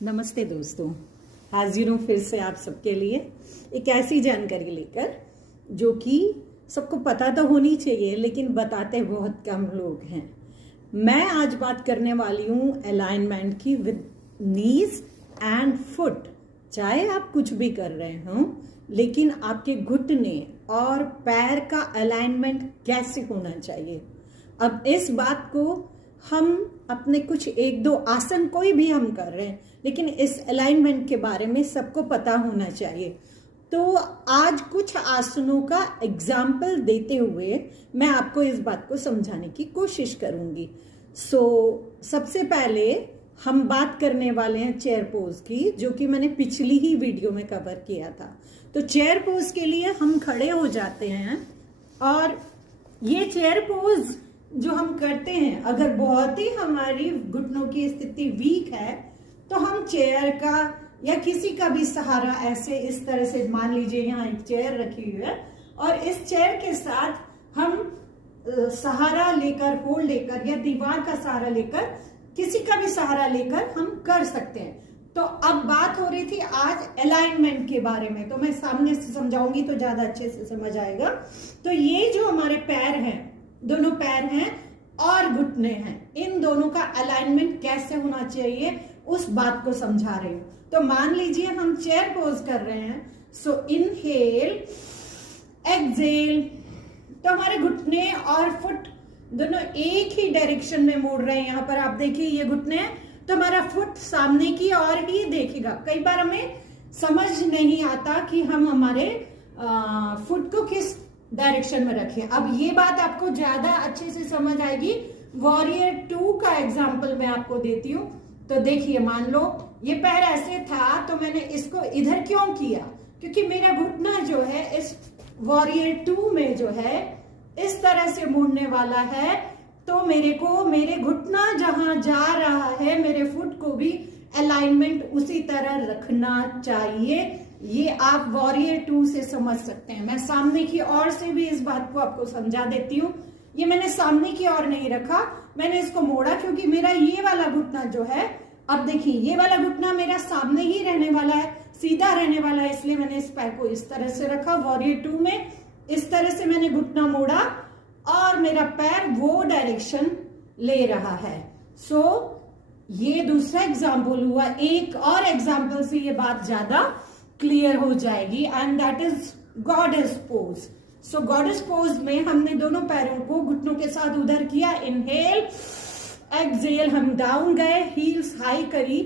नमस्ते दोस्तों, हाजिर हूँ फिर से आप सबके लिए एक ऐसी जानकारी लेकर जो कि सबको पता तो होनी चाहिए लेकिन बताते बहुत कम लोग हैं। मैं आज बात करने वाली हूँ अलाइनमेंट की विद नीज एंड फुट। चाहे आप कुछ भी कर रहे हो लेकिन आपके घुटने और पैर का अलाइनमेंट कैसे होना चाहिए। अब इस बात को हम अपने कुछ एक दो आसन कोई भी हम कर रहे हैं लेकिन इस अलाइनमेंट के बारे में सबको पता होना चाहिए। तो आज कुछ आसनों का एग्जाम्पल देते हुए मैं आपको इस बात को समझाने की कोशिश करूंगी। सबसे पहले हम बात करने वाले हैं चेयर पोज की, जो कि मैंने पिछली ही वीडियो में कवर किया था। तो चेयर पोज के लिए हम खड़े हो जाते हैं और ये चेयर पोज जो हम करते हैं, अगर बहुत ही हमारी घुटनों की स्थिति वीक है तो हम चेयर का या किसी का भी सहारा ऐसे इस तरह से, मान लीजिए यहाँ एक चेयर रखी हुई है और इस चेयर के साथ हम सहारा लेकर, होल्ड लेकर या दीवार का सहारा लेकर, किसी का भी सहारा लेकर हम कर सकते हैं। तो अब बात हो रही थी आज अलाइनमेंट के बारे में, तो मैं सामने से समझाऊंगी तो ज्यादा अच्छे से समझ आएगा। तो ये जो हमारे पैर हैं, दोनों पैर हैं और घुटने हैं, इन दोनों का अलाइनमेंट कैसे होना चाहिए उस बात को समझा रही हूं। तो मान लीजिए हम चेयर पोज कर रहे हैं। सो इनहेल, एक्सहेल, तो हमारे घुटने और फुट दोनों एक ही डायरेक्शन में मुड़ रहे हैं। यहां पर आप देखिए ये घुटने हैं तो हमारा फुट सामने की ओर ही देखेगा। कई बार हमें समझ नहीं आता कि हम हमारे फुट को किस डायरेक्शन में रखें। अब ये बात आपको ज्यादा अच्छे से समझ आएगी। वॉरियर 2 का एग्जाम्पल मैं आपको देती हूँ। तो देखिए, मान लो ये पैर ऐसे था तो मैंने इसको इधर क्यों किया, क्योंकि मेरा घुटना जो है इस वॉरियर 2 में जो है इस तरह से मुड़ने वाला है। तो मेरे को मेरे घुटना जहां जा रहा है, मेरे फुट को भी अलाइनमेंट उसी तरह रखना चाहिए। ये आप वॉरियर 2 से समझ सकते हैं। मैं सामने की ओर से भी इस बात को आपको समझा देती हूँ। ये मैंने सामने की ओर नहीं रखा, मैंने इसको मोड़ा क्योंकि मेरा ये वाला घुटना जो है, अब देखिए ये वाला घुटना मेरा सामने ही रहने वाला है, सीधा रहने वाला है, इसलिए मैंने इस पैर को इस तरह से रखा। वॉरियर 2 में इस तरह से मैंने घुटना मोड़ा और मेरा पैर वो डायरेक्शन ले रहा है। ये दूसरा एग्जाम्पल हुआ। एक और एग्जाम्पल से ये बात ज्यादा क्लियर हो जाएगी and that is goddess pose. Goddess pose में हमने दोनों पैरों को घुटनों के साथ उधर किया, इनहेल, एक्सहेल, हम डाउन गए, हील्स हाई करी